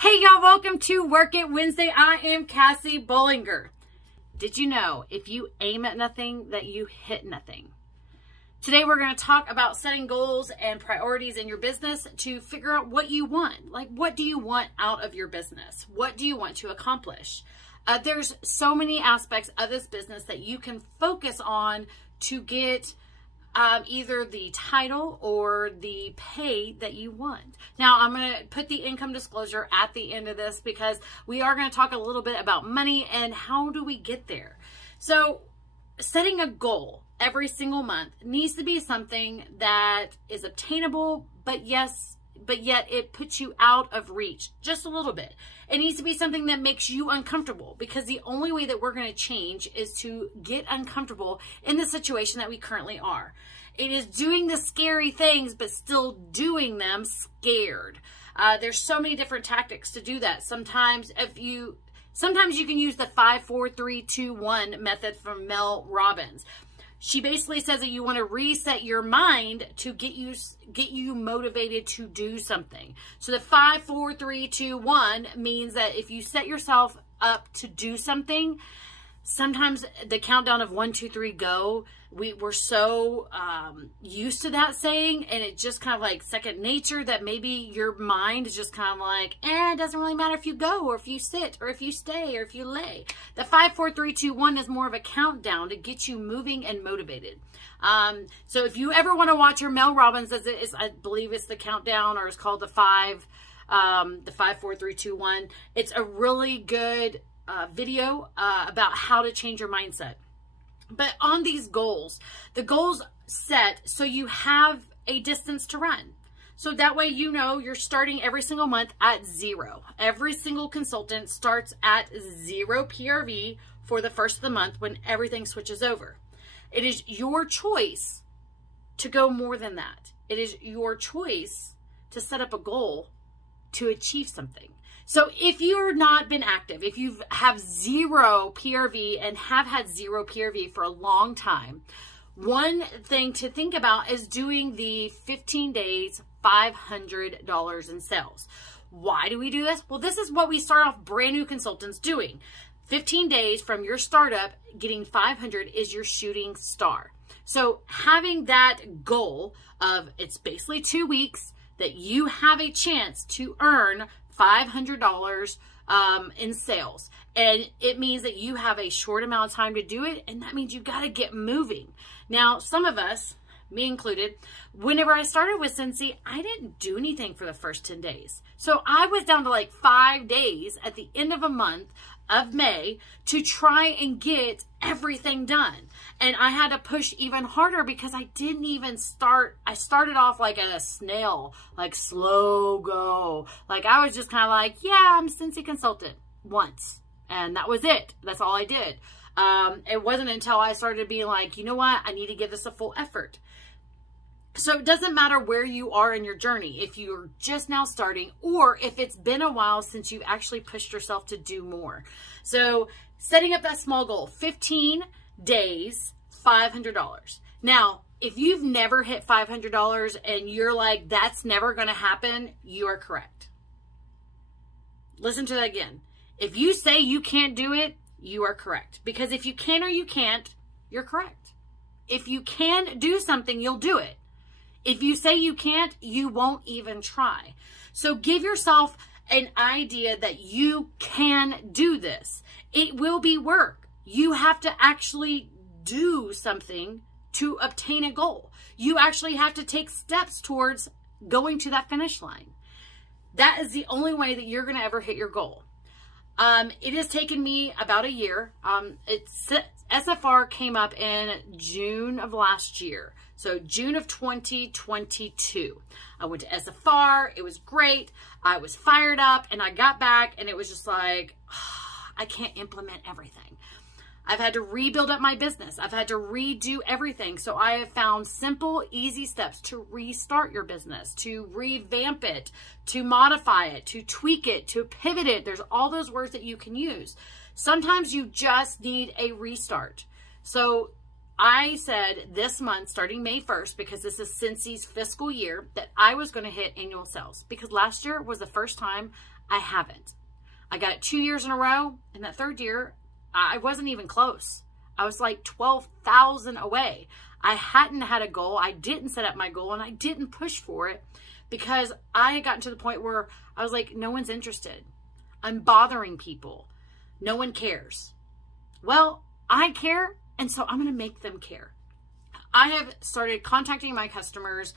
Hey y'all, welcome to Work It Wednesday. I am Cassie Bollinger. Did you know if you aim at nothing that you hit nothing? Today we're going to talk about setting goals and priorities in your business to figure out what you want. Like, what do you want out of your business? What do you want to accomplish? There's so many aspects of this business that you can focus on to get either the title or the pay that you want. Now, I'm going to put the income disclosure at the end of this because we are going to talk a little bit about money and how do we get there. So setting a goal every single month needs to be something that is obtainable, but yet it puts you out of reach just a little bit. It needs to be something that makes you uncomfortable, because the only way that we're going to change is to get uncomfortable in the situation that we currently are. It is doing the scary things, but still doing them scared. There's so many different tactics to do that. Sometimes you can use the 5, 4, 3, 2, 1 method from Mel Robbins. She basically says that you want to reset your mind to get you motivated to do something. So the 5, 4, 3, 2, 1 means that if you set yourself up to do something, sometimes the countdown of 1, 2, 3, go, we're so used to that saying, and it just kind of like second nature that maybe your mind is just kind of like, it doesn't really matter if you go or if you sit or if you stay or if you lay. The 5, 4, 3, 2, 1 is more of a countdown to get you moving and motivated. So if you ever want to watch her, Mel Robbins, I believe it's the countdown, or it's called the 5, 4, 3, 2, 1. It's a really good video about how to change your mindset. But on these goals, the goals set so you have a distance to run. So that way, you know, you're starting every single month at 0. Every single consultant starts at 0 PRV for the first of the month when everything switches over. It is your choice to go more than that. It is your choice to set up a goal to achieve something. So if you're not been active, if you have 0 PRV and have had 0 PRV for a long time, one thing to think about is doing the 15 days, $500 in sales. Why do we do this? Well, this is what we start off brand new consultants doing. 15 days from your startup, getting 500 is your shooting star. So having that goal of, it's basically 2 weeks that you have a chance to earn $500 in sales. And it means that you have a short amount of time to do it. And that means you got to get moving. Now, some of us, me included, whenever I started with Scentsy, I didn't do anything for the first 10 days. So I was down to like 5 days at the end of a month of May to try and get everything done. And I had to push even harder because I didn't even start. I started off like a snail, like slow go. Like I was just kind of like, yeah, I'm Scentsy consultant once. And that was it. That's all I did. It wasn't until I started being like, you know what? I need to give this a full effort. So it doesn't matter where you are in your journey, if you're just now starting or if it's been a while since you've actually pushed yourself to do more. So setting up that small goal, 15 days, $500. Now, if you've never hit $500 and you're like, that's never going to happen, you are correct. Listen to that again. If you say you can't do it, you are correct. Because if you can or you can't, you're correct. If you can do something, you'll do it. If you say you can't, you won't even try. So give yourself an idea that you can do this. It will be work. You have to actually do something to obtain a goal. You actually have to take steps towards going to that finish line. That is the only way that you're going to ever hit your goal. It has taken me about a year. SFR came up in June of last year. So June of 2022. I went to SFR. It was great. I was fired up and I got back and it was just like, I can't implement everything. I've had to rebuild up my business. I've had to redo everything. So I have found simple, easy steps to restart your business, to revamp it, to modify it, to tweak it, to pivot it. There's all those words that you can use. Sometimes you just need a restart. So I said this month, starting May 1st, because this is Scentsy's fiscal year, that I was going to hit annual sales. Because last year was the first time I haven't. I got it 2 years in a row. And that third year, I wasn't even close. I was like 12,000 away. I hadn't had a goal. I didn't set up my goal and I didn't push for it because I had gotten to the point where I was like, no one's interested. I'm bothering people. No one cares. Well, I care, and so I'm going to make them care. I have started contacting my customers,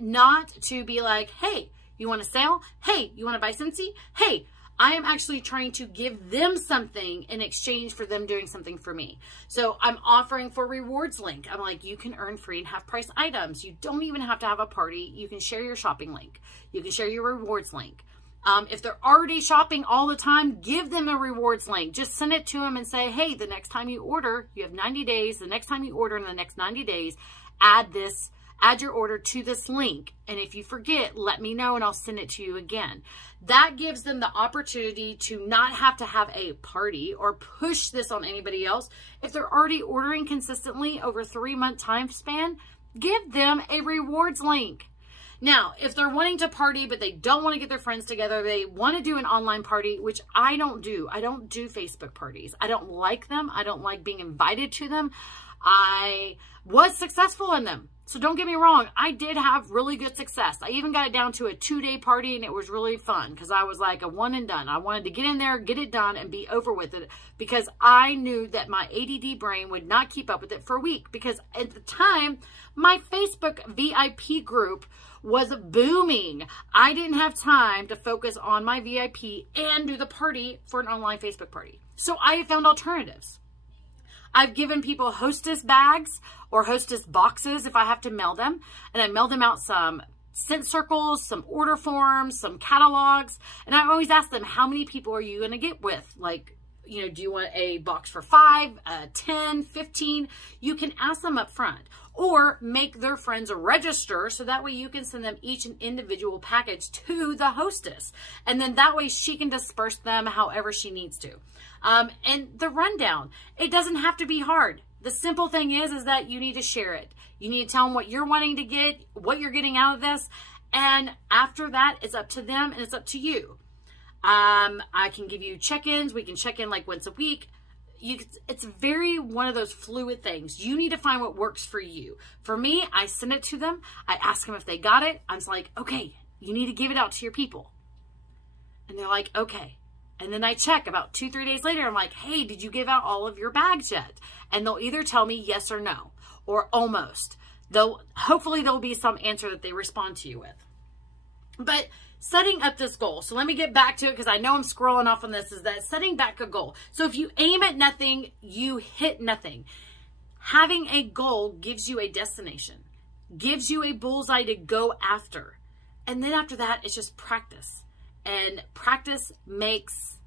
not to be like, hey, you want a sale? Hey, you want to buy Scentsy? Hey, I am actually trying to give them something in exchange for them doing something for me. So I'm offering for rewards link. I'm like, you can earn free and half price items. You don't even have to have a party. You can share your shopping link. You can share your rewards link. If they're already shopping all the time, give them a rewards link. Just send it to them and say, hey, the next time you order, you have 90 days. The next time you order in the next 90 days, add your order to this link. And if you forget, let me know and I'll send it to you again. That gives them the opportunity to not have to have a party or push this on anybody else. If they're already ordering consistently over a 3-month time span, give them a rewards link. Now, if they're wanting to party, but they don't want to get their friends together, they want to do an online party, which I don't do. I don't do Facebook parties. I don't like them. I don't like being invited to them. I was successful in them. So don't get me wrong. I did have really good success. I even got it down to a 2-day party and it was really fun because I was like a one and done. I wanted to get in there, get it done and be over with it because I knew that my ADD brain would not keep up with it for a week because at the time, my Facebook VIP group was booming. I didn't have time to focus on my VIP and do the party for an online Facebook party. So I found alternatives. I've given people hostess bags or hostess boxes if I have to mail them. And I mail them out some scent circles, some order forms, some catalogs. And I always ask them, how many people are you going to get with? Like, you know, do you want a box for 5, 10, 15? You can ask them up front or make their friends register so that way you can send them each an individual package to the hostess. And then that way she can disperse them however she needs to. And the rundown, it doesn't have to be hard. The simple thing is that you need to share it. You need to tell them what you're wanting to get, what you're getting out of this. And after that, it's up to them and it's up to you. I can give you check-ins. We can check in like once a week. It's very one of those fluid things. You need to find what works for you. For me, I send it to them. I ask them if they got it. I'm just like, okay, you need to give it out to your people. And they're like, okay. And then I check about 2-3 days later. I'm like, hey, did you give out all of your bags yet? And they'll either tell me yes or no, or almost. Hopefully there'll be some answer that they respond to you with. But setting up this goal. So let me get back to it because I know I'm scrolling off on this, is that setting back a goal. So if you aim at nothing, you hit nothing. Having a goal gives you a destination, gives you a bullseye to go after. And then after that, it's just practice. And practice makes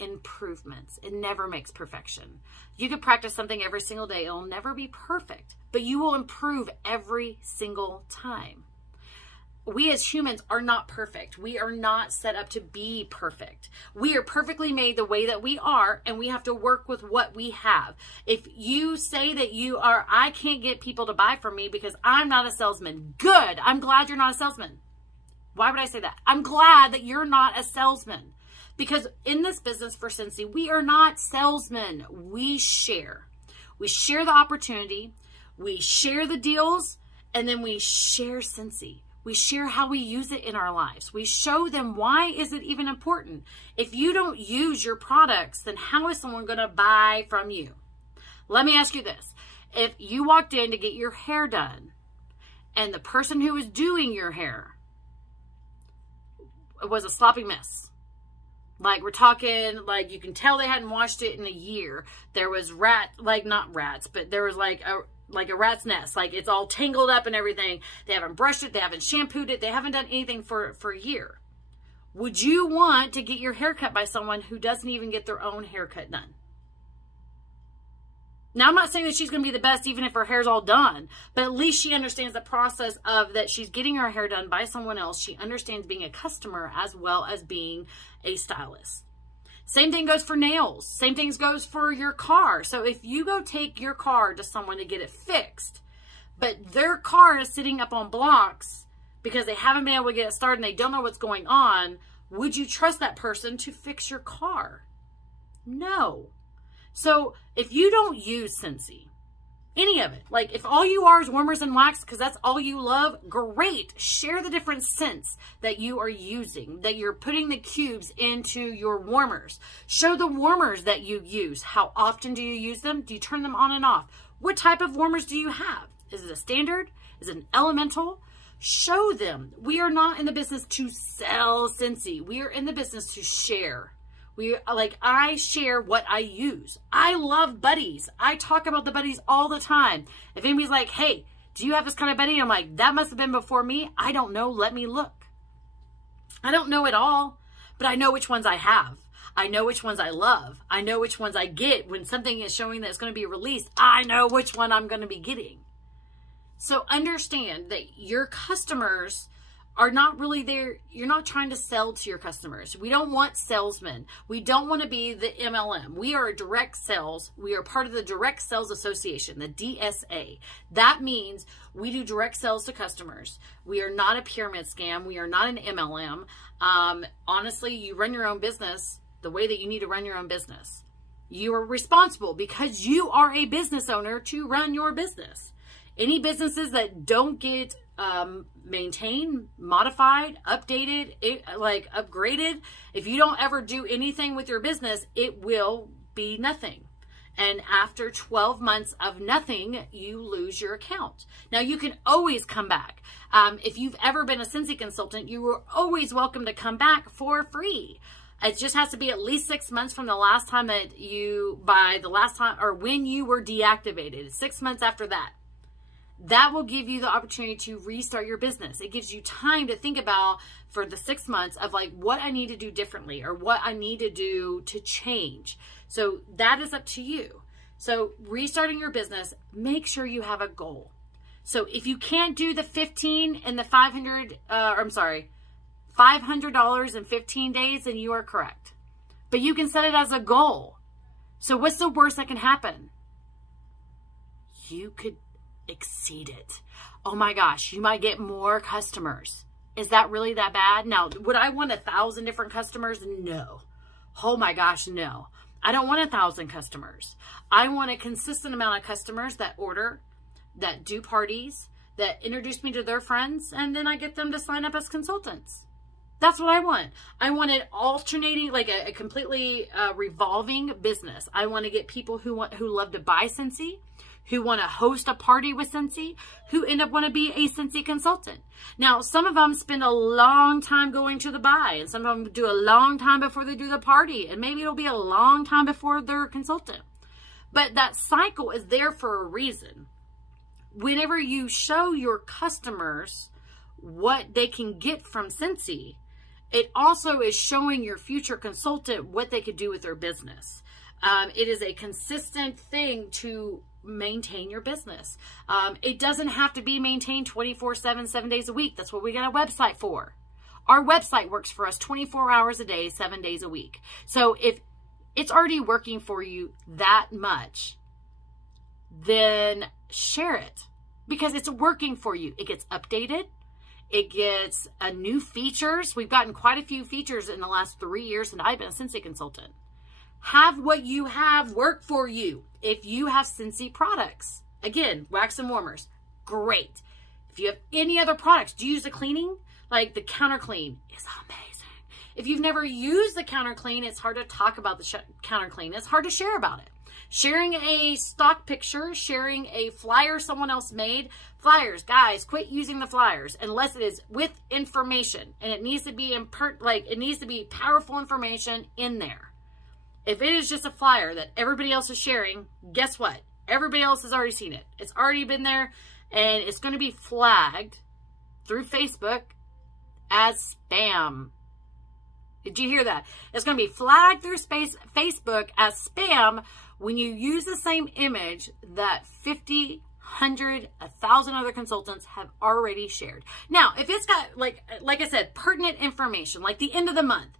improvements. It never makes perfection. You could practice something every single day. It'll never be perfect, but you will improve every single time. We as humans are not perfect. We are not set up to be perfect. We are perfectly made the way that we are, and we have to work with what we have. If you say that I can't get people to buy from me because I'm not a salesman, good. I'm glad you're not a salesman. Why would I say that? I'm glad that you're not a salesman, because in this business for Scentsy, we are not salesmen. We share. We share the opportunity. We share the deals, and then we share Scentsy. We share how we use it in our lives. We show them why is it even important. If you don't use your products, then how is someone going to buy from you? Let me ask you this. If you walked in to get your hair done and the person who was doing your hair was a sloppy mess, like we're talking, like you can tell they hadn't washed it in a year. There was not rats, but there was like a rat's nest. Like it's all tangled up and everything. They haven't brushed it. They haven't shampooed it. They haven't done anything for a year. Would you want to get your hair cut by someone who doesn't even get their own haircut done? Now, I'm not saying that she's going to be the best even if her hair's all done, but at least she understands the process of that she's getting her hair done by someone else. She understands being a customer as well as being a stylist. Same thing goes for nails. Same thing goes for your car. So if you go take your car to someone to get it fixed, but their car is sitting up on blocks because they haven't been able to get it started and they don't know what's going on, Would you trust that person to fix your car? No. So if you don't use Scentsy, any of it, like if all you are is warmers and wax because that's all you love, great. Share the different scents that you are using, that you're putting the cubes into your warmers. Show the warmers that you use. How often do you use them? Do you turn them on and off? What type of warmers do you have? Is it a standard? Is it an elemental? Show them. We are not in the business to sell Scentsy. We are in the business to share. I share what I use. I love buddies. I talk about the buddies all the time. If anybody's like, hey, do you have this kind of buddy? I'm like, that must have been before me. I don't know. Let me look. I don't know it all, but I know which ones I have. I know which ones I love. I know which ones I get. When something is showing that it's going to be released, I know which one I'm going to be getting. So understand that your customers are not really there. You're not trying to sell to your customers. We don't want salesmen. We don't want to be the MLM. We are a direct sales. We are part of the Direct Sales Association, the DSA. That means we do direct sales to customers. We are not a pyramid scam. We are not an MLM. Honestly, you run your own business the way that you need to run your own business. You are responsible because you are a business owner to run your business. Any businesses that don't get maintained, modified, updated, upgraded, if you don't ever do anything with your business, it will be nothing. And after 12 months of nothing, you lose your account. Now, you can always come back. If you've ever been a Scentsy consultant, you are always welcome to come back for free. It just has to be at least 6 months from the last time that when you were deactivated, 6 months after that. That will give you the opportunity to restart your business. It gives you time to think about for the 6 months of like what I need to do differently or what I need to do to change. So that is up to you. So restarting your business, make sure you have a goal. So if you can't do the 15 and the $500 in 15 days, then you are correct. But you can set it as a goal. So what's the worst that can happen? You could exceed it. Oh my gosh, you might get more customers. Is that really that bad? Now, would I want 1,000 different customers? No. Oh my gosh, no. I don't want 1,000 customers. I want a consistent amount of customers that order, that do parties, that introduce me to their friends, and then I get them to sign up as consultants. That's what I want. I want it alternating, like a completely revolving business. I want to get people who love to buy Scentsy, who want to host a party with Scentsy, who end up want to be a Scentsy consultant. Now, some of them spend a long time going to the buy, and some of them do a long time before they do the party, and maybe it'll be a long time before they're a consultant. But that cycle is there for a reason. Whenever you show your customers what they can get from Scentsy, it also is showing your future consultant what they could do with their business. It is a consistent thing to maintain your business. It doesn't have to be maintained 24/7, 7 days a week. That's what we got a website for. Our website works for us 24 hours a day, 7 days a week. So if it's already working for you that much, then share it because it's working for you. It gets updated. It gets new features. We've gotten quite a few features in the last 3 years, and I've been a Scentsy consultant. Have what you have work for you. If you have Scentsy products, again, wax and warmers, great. If you have any other products, do you use the cleaning? Like the counter clean is amazing. If you've never used the counter clean, it's hard to talk about the counter clean. It's hard to share about it. Sharing a stock picture, sharing a flyer someone else made. Flyers, guys, quit using the flyers unless it is with information, and it needs to be it needs to be powerful information in there. If it is just a flyer that everybody else is sharing, guess what? Everybody else has already seen it. It's already been there, and it's going to be flagged through Facebook as spam. Did you hear that? It's going to be flagged through Facebook as spam when you use the same image that 50, 100, 1,000 other consultants have already shared. Now, if it's got, like I said, pertinent information, like the end of the month,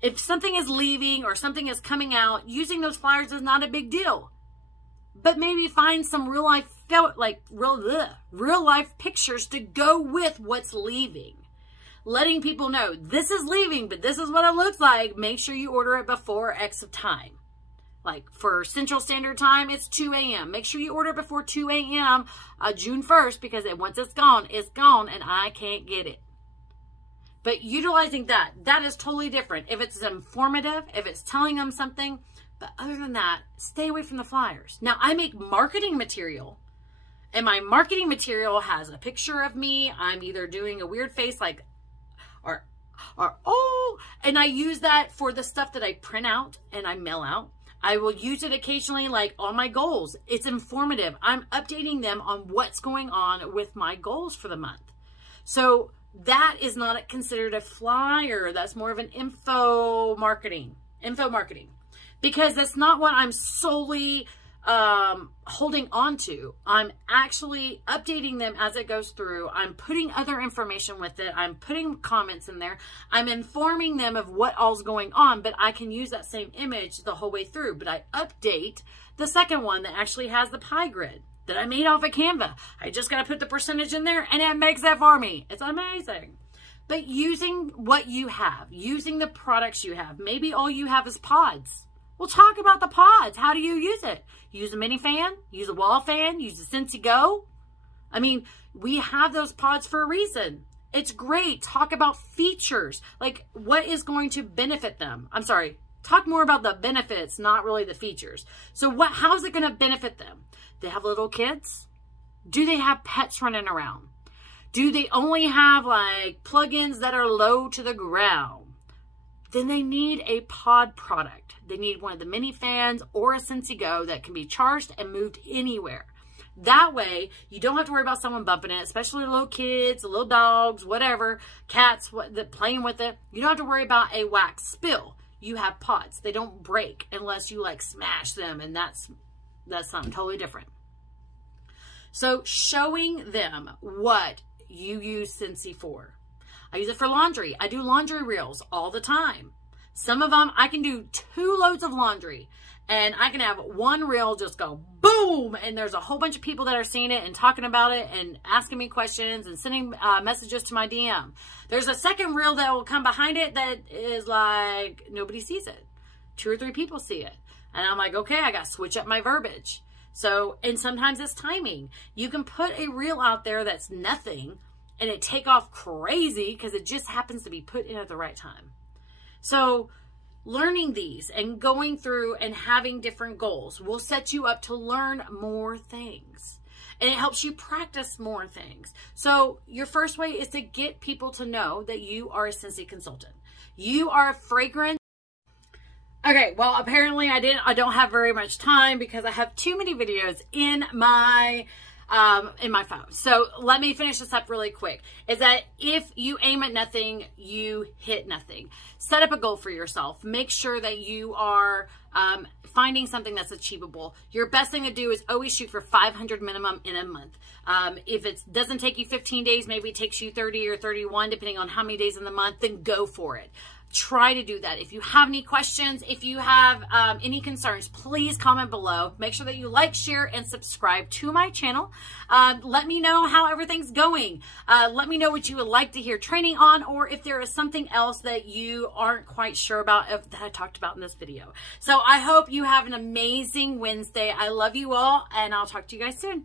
if something is leaving or something is coming out, using those flyers is not a big deal. But maybe find some real life pictures to go with what's leaving. letting people know this is leaving, but this is what it looks like. Make sure you order it before X of time. Like for Central Standard Time, it's 2 a.m. Make sure you order it before 2 a.m. June 1st, because once it's gone, and I can't get it. But utilizing that is totally different. If it's informative, if it's telling them something, but other than that, stay away from the flyers. Now, I make marketing material, and my marketing material has a picture of me. I'm either doing a weird face like, or oh, and I use that for the stuff that I print out and I mail out. I will use it occasionally, like on my goals. It's informative. I'm updating them on what's going on with my goals for the month. So that is not considered a flyer. That's more of an info marketing, because that's not what I'm solely holding on to. I'm actually updating them as it goes through. I'm putting other information with it. I'm putting comments in there. I'm informing them of what all's going on, but I can use that same image the whole way through. But I update the second one that actually has the pie grid that I made off of Canva. I just got to put the percentage in there and it makes that for me. It's amazing. But using what you have, using the products you have, maybe all you have is pods. We'll talk about the pods. How do you use it? Use a mini fan, use a wall fan, use a Scentsy Go. I mean, we have those pods for a reason. It's great. Talk about features, like what is going to benefit them. I'm sorry, talk more about the benefits, not really the features. So how's it going to benefit them? They have little kids? Do they have pets running around? Do they only have like plugins that are low to the ground? Then they need a pod product. They need one of the mini fans or a Scentsy Go that can be charged and moved anywhere. That way, you don't have to worry about someone bumping it, especially little kids, little dogs, whatever, cats playing with it. You don't have to worry about a wax spill. You have pods. They don't break unless you like smash them, and that's something totally different. So showing them what you use Scentsy for. I use it for laundry. I do laundry reels all the time. Some of them, I can do 2 loads of laundry and I can have one reel just go boom. And there's a whole bunch of people that are seeing it and talking about it and asking me questions and sending messages to my DM. There's a second reel that will come behind it that is like, nobody sees it. 2 or 3 people see it. And I'm like, okay, I got to switch up my verbiage. So, and sometimes it's timing. You can put a reel out there that's nothing and it take off crazy because it just happens to be put in at the right time. So learning these and going through and having different goals will set you up to learn more things. And it helps you practice more things. So your first way is to get people to know that you are a Scentsy consultant. You are a fragrance. Okay, well, apparently I don't have very much time because I have too many videos in my phone. So let me finish this up really quick. Is that if you aim at nothing, you hit nothing. Set up a goal for yourself. Make sure that you are finding something that's achievable. Your best thing to do is always shoot for 500 minimum in a month. If it doesn't take you 15 days, maybe it takes you 30 or 31, depending on how many days in the month, then go for it. Try to do that. If you have any questions, if you have any concerns, please comment below. Make sure that you like, share, and subscribe to my channel. Let me know how everything's going. Let me know what you would like to hear training on, or if there is something else that you aren't quite sure about that I talked about in this video. So I hope you have an amazing Wednesday. I love you all, and I'll talk to you guys soon.